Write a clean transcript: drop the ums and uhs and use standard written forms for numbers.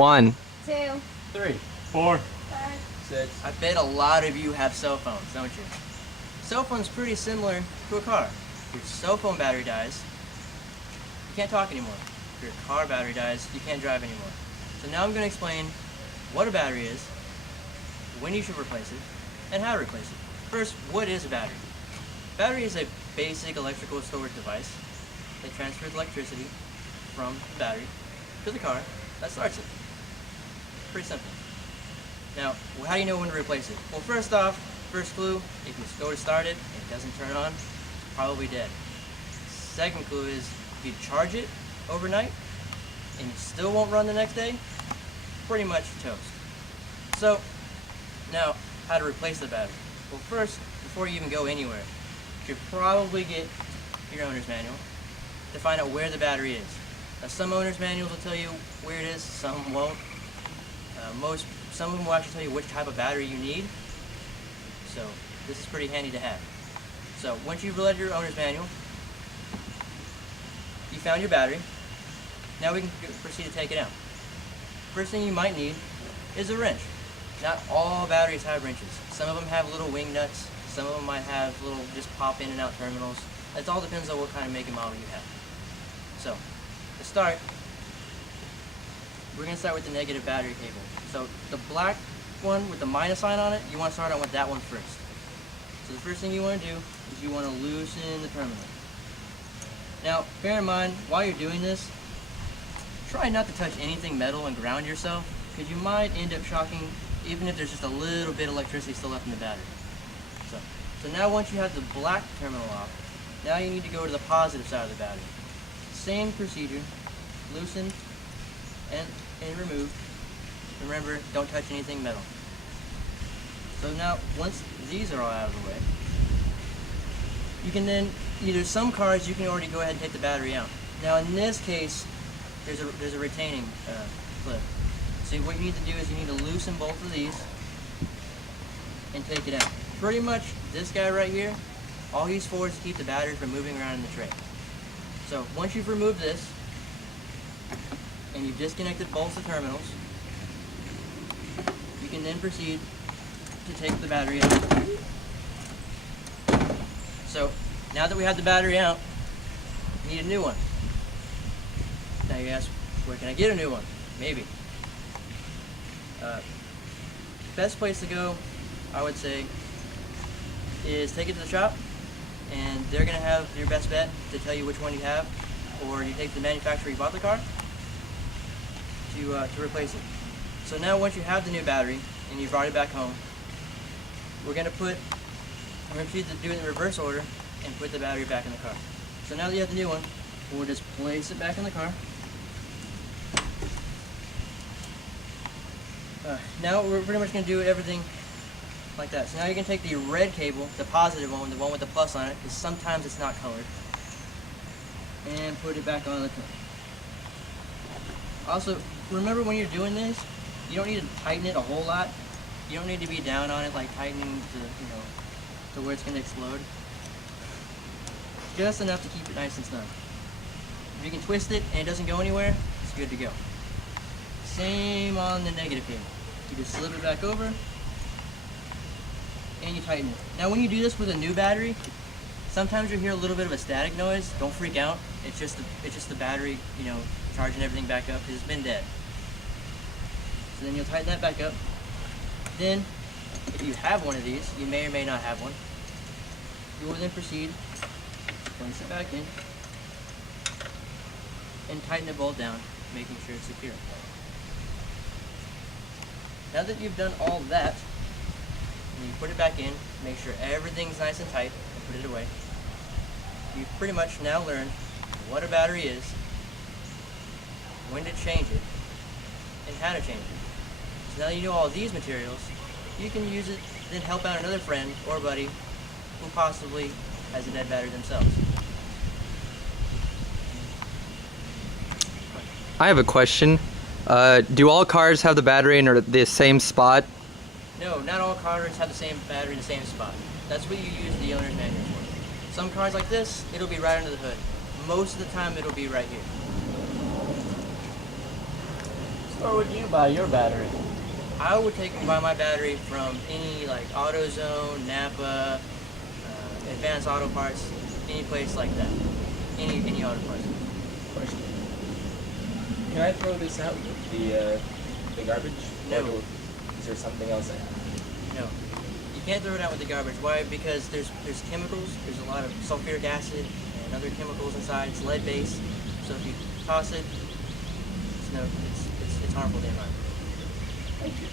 1, 2, 3, 4, 5, 6. I bet a lot of you have cell phones, don't you? Cell phone's pretty similar to a car. If your cell phone battery dies, you can't talk anymore. If your car battery dies, you can't drive anymore. So now I'm going to explain what a battery is, when you should replace it, and how to replace it. First, what is a battery? Battery is a basic electrical storage device that transfers electricity from the battery to the car that starts it. Pretty simple. Now, how do you know when to replace it? Well, first off, first clue, if you go to start it and it doesn't turn on, it's probably dead. Second clue is if you charge it overnight and it still won't run the next day, pretty much toast. So, now, how to replace the battery? Well, first, before you even go anywhere, you should probably get your owner's manual to find out where the battery is. Now, some owner's manuals will tell you where it is, some won't. Some of them will actually tell you which type of battery you need. So this is pretty handy to have. So once you've read your owner's manual, you found your battery, now we can proceed to take it out. First thing you might need is a wrench. Not all batteries have wrenches. Some of them have little wing nuts, some of them might have little just pop in and out terminals. It all depends on what kind of make and model you have. So to start, we're going to start with the negative battery cable. So the black one with the minus sign on it, you want to start on with that one first. So the first thing you want to do is you want to loosen the terminal. Now, bear in mind, while you're doing this, try not to touch anything metal and ground yourself, because you might end up shocking, even if there's just a little bit of electricity still left in the battery. So now once you have the black terminal off, now you need to go to the positive side of the battery. Same procedure, loosen and remove. Remember, don't touch anything metal. So now, once these are all out of the way, you can then, either some cars you can already go ahead and take the battery out. Now in this case, there's a retaining clip. So what you need to do is you need to loosen both of these and take it out. Pretty much this guy right here, all he's for is to keep the battery from moving around in the tray. So once you've removed this, and you've disconnected both the terminals, you can then proceed to take the battery out. So now that we have the battery out, we need a new one. Now you ask, where can I get a new one? Maybe. Best place to go, I would say, is take it to the shop, and they're going to have your best bet to tell you which one you have, or you take to the manufacturer you bought the car to replace it. So now once you have the new battery and you've brought it back home, we're going to proceed to do it in reverse order and put the battery back in the car. So now that you have the new one, we'll just place it back in the car. Now we're pretty much going to do everything like that. So now you can take the red cable, the positive one, the one with the plus on it, because sometimes it's not colored, and put it back on the car. Also, remember when you're doing this, you don't need to tighten it a whole lot. You don't need to be down on it like tightening to where it's going to explode. Just enough to keep it nice and snug. If you can twist it and it doesn't go anywhere, it's good to go. Same on the negative cable. You just slip it back over and you tighten it. Now when you do this with a new battery, sometimes you'll hear a little bit of a static noise. Don't freak out. It's just the battery, charging everything back up because it's been dead. So then you'll tighten that back up. Then, if you have one of these, you may or may not have one, you will then proceed, place it back in, and tighten the bolt down, making sure it's secure. Now that you've done all that, and you put it back in, make sure everything's nice and tight, and put it away, you've pretty much now learned what a battery is, when to change it, and how to change it. So now that you know all these materials, you can use it, then help out another friend or buddy who possibly has a dead battery themselves. I have a question. Do all cars have the battery in the same spot? No, not all cars have the same battery in the same spot. That's what you use the owner's manual for. Some cars like this, it'll be right under the hood. Most of the time, it'll be right here. Where would you buy your battery? I would buy my battery from any like AutoZone, Napa, Advanced Auto Parts, any place like that. Any auto parts. Question. Can I throw this out with the garbage? No. Or is there something else I have? No. You can't throw it out with the garbage. Why? Because there's chemicals. There's a lot of sulfuric acid and other chemicals inside. It's lead based. So if you toss it, it's harmful to the environment. Thank you.